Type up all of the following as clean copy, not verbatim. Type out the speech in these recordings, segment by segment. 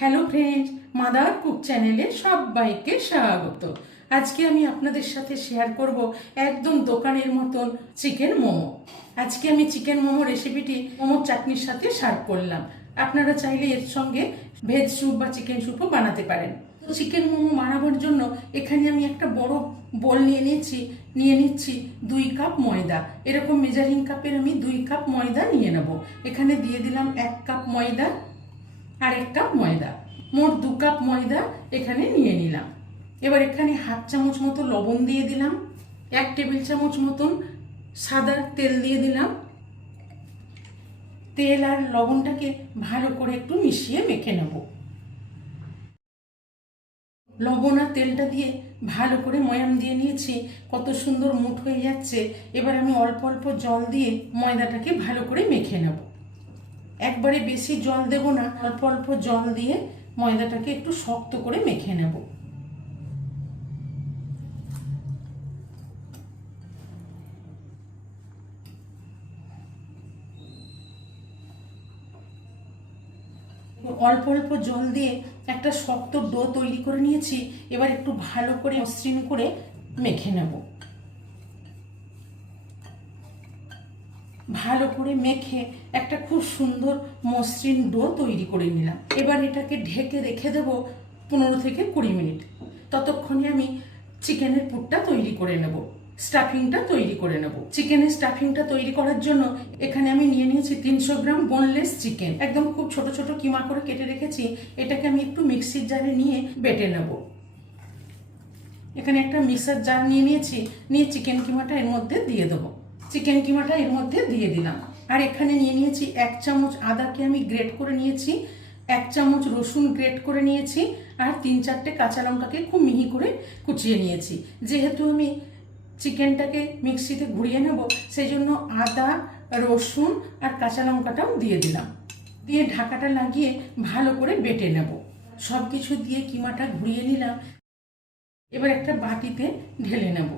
Hello friends, mother cook চ্যানেলে সবাইকে স্বাগত। আজকে আমি আপনাদের সাথে শেয়ার করব একদম দোকানের মতন চিকেন মোমো। আজকে আমি চিকেন মোমো রেসিপিটি মোমোর চাটনির সাথে সার্ভ করলাম। আপনারা চাইলে এর সঙ্গে ভেজ স্যুপ বা চিকেন স্যুপও বানাতে পারেন। চিকেন মোমো বানাবার জন্য এখানে আমি একটা বড় বোল নিয়ে নিচ্ছি 2 কাপ ময়দা। এরকম মেজারিং কাপের আমি 2 কাপ ময়দা নিয়ে নেব। এখানে দিয়ে দিলাম 1 কাপ ময়দা আর 1 কাপ ময়দা, মোট 2 কাপ ময়দা এখানে নিয়ে নিলাম। এবার এখানে হাফ চামচ মতো লবণ দিয়ে দিলাম, 1 টেবিল চামচ মতন সাদা তেল দিয়ে দিলাম। তেল আর লবণটাকে ভালো করে একটু মিশিয়ে মেখে নেব। লবণ আর তেলটা দিয়ে ভালো করে ময়াম দিয়ে নিয়েছি, কত সুন্দর মুঠ হয়ে যাচ্ছে। এবার আমি অল্প অল্প জল দিয়ে ময়দাটাকে ভালো করে মেখে নেব। একবারে বেশি জল দেব না, অল্প অল্প জল দিয়ে ময়দাটাকে একটু শক্ত করে মেখে নেব। অল্প অল্প জল দিয়ে একটা শক্ত ডো তৈরি করে নিয়েছি। এবার একটু ভালো করে মসৃণ করে মেখে নেব। ভালো করে মেখে একটা খুব সুন্দর মসৃণ ডো তৈরি করে নিলাম। এবার এটাকে ঢেকে রেখে দেব 15 থেকে 20 মিনিট। ততক্ষণে আমি চিকেনের পুরটা তৈরি করে নেব, স্টাফিংটা তৈরি করে নেব। চিকেনের স্টাফিংটা তৈরি করার জন্য এখানে আমি নিয়ে নিয়েছি 300 গ্রাম বোনলেস চিকেন, একদম খুব ছোট ছোট কিমা করে কেটে রেখেছি। এটাকে আমি একটু মিক্সির জারে নিয়ে বেটে নেব। এখানে একটা মিক্সার জার নিয়ে চিকেন কিমাটা এর মধ্যে দিয়ে দেবো। চিকেন কিমাটা এর মধ্যে দিয়ে দিলাম। আর এখানে নিয়ে নিয়েছি 1 চামচ আদাকে আমি গ্রেট করে নিয়েছি, 1 চামচ রসুন গ্রেট করে নিয়েছি, আর 3-4টে কাঁচা লঙ্কাকে খুব মিহি করে কুচিয়ে নিয়েছি। যেহেতু আমি চিকেনটাকে মিক্সিতে ঘুরিয়ে নেব, সেই জন্য আদা, রসুন আর কাঁচা লঙ্কাটাও দিয়ে দিলাম। দিয়ে ঢাকাটা লাগিয়ে ভালো করে বেটে নেব। সব কিছু দিয়ে কিমাটা ঘুরিয়ে নিলাম। এবার একটা বাটিতে ঢেলে নেব।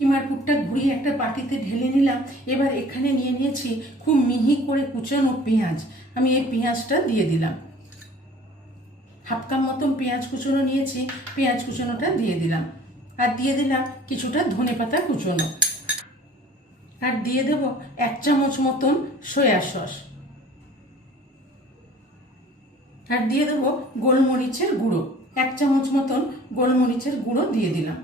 কিমার পুরটা ঘুরিয়ে একটা বাটিতে ঢেলে নিলাম। এবার এখানে নিয়ে নিয়েছি খুব মিহি করে কুচানো পেঁয়াজ। আমি এই পেঁয়াজটা দিয়ে দিলাম। হাফ কাপ মতন পেঁয়াজ কুচনো নিয়েছি, পেঁয়াজ কুচনোটা দিয়ে দিলাম। আর দিয়ে দিলাম কিছুটা ধনেপাতা কুচনো। আর দিয়ে দেব 1 চামচ মতন সয়া সস। আর দিয়ে দেবো গোলমরিচের গুঁড়ো, 1 চামচ মতন গোলমরিচের গুঁড়ো দিয়ে দিলাম।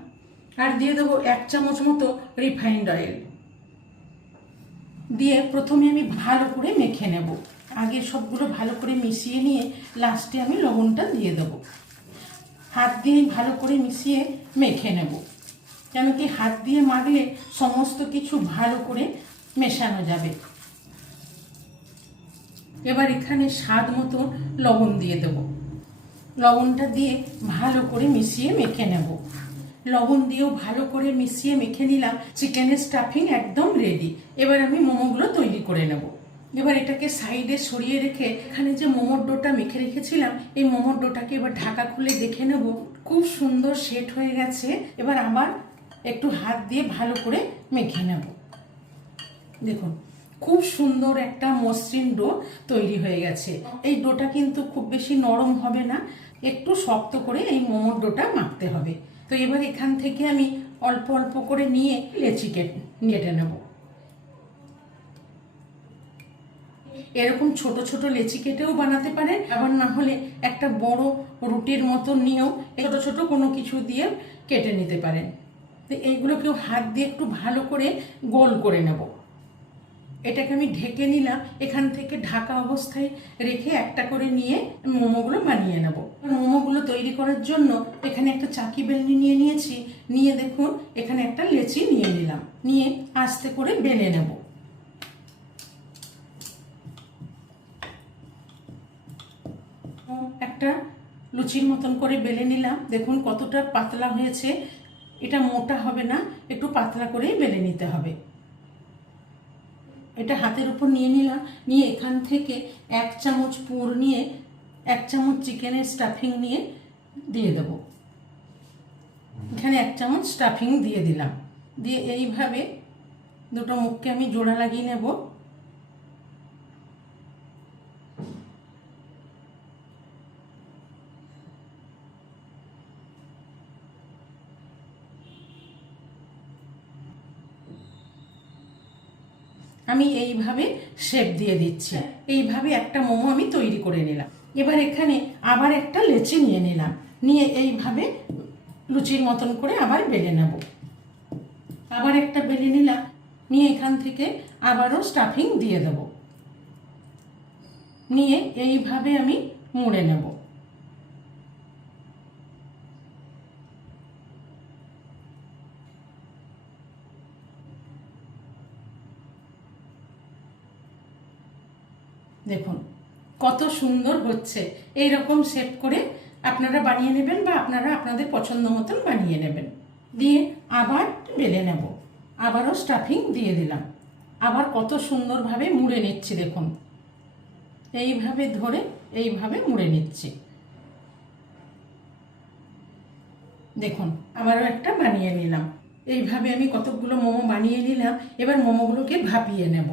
আর দিয়ে দেবো 1 চামচ মতো রিফাইন্ড অয়েল দিয়ে প্রথমে আমি ভালো করে মেখে নেব। আগে সবগুলো ভালো করে মিশিয়ে নিয়ে লাস্টে আমি লবণটা দিয়ে দেবো। হাত দিয়ে ভালো করে মিশিয়ে মেখে নেব, কেন কি হাত দিয়ে মাখলে সমস্ত কিছু ভালো করে মেশানো যাবে। এবার এখানে স্বাদ মতো লবণ দিয়ে দেব। লবণটা দিয়ে ভালো করে মিশিয়ে মেখে নেব। লবণ দিয়েও ভালো করে মিশিয়ে মেখে নিলাম। চিকেনের স্টাফিং একদম রেডি। এবার আমি মোমোগুলো তৈরি করে নেব। এবার এটাকে সাইডে সরিয়ে রেখে এখানে যে মোমোর ডোটা মেখে রেখেছিলাম, এই মোমোর ডোটাকে এবার ঢাকা খুলে দেখে নেব। খুব সুন্দর সেট হয়ে গেছে। এবার আবার একটু হাত দিয়ে ভালো করে মেখে নেব। দেখুন, খুব সুন্দর একটা মসৃণ ডো তৈরি হয়ে গেছে। এই ডোটা কিন্তু খুব বেশি নরম হবে না, একটু শক্ত করে এই মোমোর ডোটা মাখতে হবে। তো এবার এখান থেকে আমি অল্প অল্প করে নিয়ে লেচি কেটে নেব। এরকম ছোট ছোট লেচি কেটেও বানাতে পারেন, আবার না হলে একটা বড় রুটির মতো নিয়েও ছোট ছোট কোনো কিছু দিয়ে কেটে নিতে পারেন। তো এইগুলোকেও হাত দিয়ে একটু ভালো করে গোল করে নেব। এটাকে আমি ঢেকে নিলাম। এখান থেকে ঢাকা অবস্থায় রেখে একটা করে নিয়ে মোমোগুলো বানিয়ে নেব। মোমোগুলো তৈরি করার জন্য এখানে একটা চাকি বেলনি নিয়ে দেখুন এখানে একটা লেচি নিয়ে নিলাম, নিয়ে আস্তে করে বেলে নেব। একটা লুচির মতন করে বেলে নিলাম। দেখুন কতটা পাতলা হয়েছে। এটা মোটা হবে না, একটু পাতলা করেই বেলে নিতে হবে। এটা হাতের উপর নিয়ে নিলাম, নিয়ে এখান থেকে 1 চামচ পুর নিয়ে 1 চামচ চিকেনের স্টাফিং নিয়ে দিয়ে দেব। এখানে 1 চামচ স্টাফিং দিয়ে দিলাম। দিয়ে এইভাবে দুটো মুখকে আমি জোড়া লাগিয়ে নেব। আমি এইভাবে শেপ দিয়ে দিচ্ছি। এইভাবে একটা মোমো আমি তৈরি করে নিলাম। এবার এখানে আবার একটা লেচি নিয়ে নিলাম, নিয়ে এইভাবে লুচির মতন করে আবার বেলে নেব। আবার একটা বেলে নিলাম, নিয়ে এখান থেকে আবারও স্টাফিং দিয়ে দেব, নিয়ে এইভাবে আমি মুড়ে নেব। দেখুন কত সুন্দর হচ্ছে। এই রকম শেপ করে আপনারা বানিয়ে নেবেন বা আপনারা আপনাদের পছন্দ মতন বানিয়ে নেবেন। দিয়ে আবার বেলে নেব, আবারও স্টাফিং দিয়ে দিলাম, আবার কত সুন্দরভাবে মুড়ে নিচ্ছি। দেখুন এইভাবে ধরে এইভাবে মুড়ে নিচ্ছি। দেখুন আবারও একটা বানিয়ে নিলাম। এইভাবে আমি কতগুলো মোমো বানিয়ে নিলাম। এবার মোমোগুলোকে ভাপিয়ে নেব।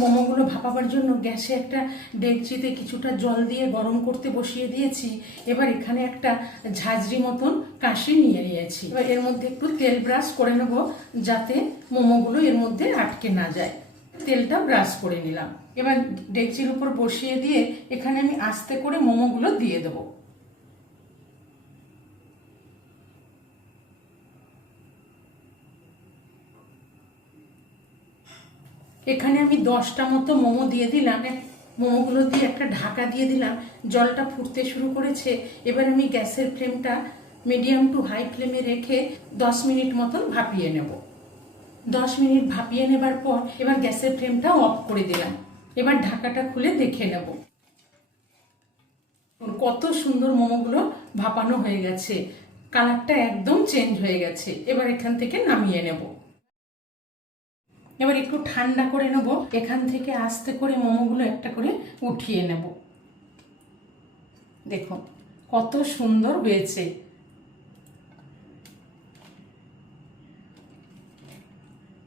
মোমোগুলো ভাপাবার জন্য গ্যাসে একটা ডেকচিতে কিছুটা জল দিয়ে গরম করতে বসিয়ে দিয়েছি। এবার এখানে একটা ঝাঁঝরি মতন কাঁশি নিয়ে নিয়েছি। এবার এর মধ্যে একটু তেল ব্রাশ করে নেব, যাতে মোমোগুলো এর মধ্যে আটকে না যায়। তেলটা ব্রাশ করে নিলাম। এবার ডেকচির উপর বসিয়ে দিয়ে এখানে আমি আস্তে করে মোমোগুলো দিয়ে দেবো। এখানে আমি 10টা মতো মোমো দিয়ে দিলাম। মোমোগুলো দিয়ে একটা ঢাকা দিয়ে দিলাম। জলটা ফুটতে শুরু করেছে। এবার আমি গ্যাসের ফ্লেমটা মিডিয়াম টু হাই ফ্লেমে রেখে 10 মিনিট মতন ভাপিয়ে নেব। 10 মিনিট ভাপিয়ে নেবার পর এবার গ্যাসের ফ্লেমটা অফ করে দিলাম। এবার ঢাকাটা খুলে দেখে নেব। কত সুন্দর মোমোগুলো ভাপানো হয়ে গেছে, কালারটা একদম চেঞ্জ হয়ে গেছে। এবার এখান থেকে নামিয়ে নেব। এবার একটু ঠান্ডা করে নেব। এখান থেকে আস্তে করে মোমোগুলো একটা করে উঠিয়ে নেব। দেখুন কত সুন্দর হয়েছে।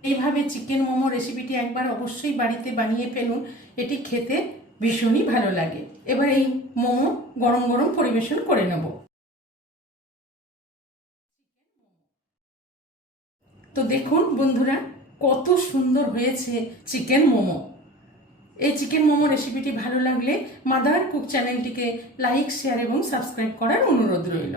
এইভাবে চিকেন মোমো রেসিপিটি একবার অবশ্যই বাড়িতে বানিয়ে ফেলুন, এটি খেতে ভীষণই ভালো লাগে। এবার এই মোমো গরম গরম পরিবেশন করে নেব। তো দেখুন বন্ধুরা কত সুন্দর হয়েছে চিকেন মোমো। এই চিকেন মোমো রেসিপিটি ভালো লাগলে মাদার কুক চ্যানেলটিকে লাইক, শেয়ার এবং সাবস্ক্রাইব করার অনুরোধ রইল।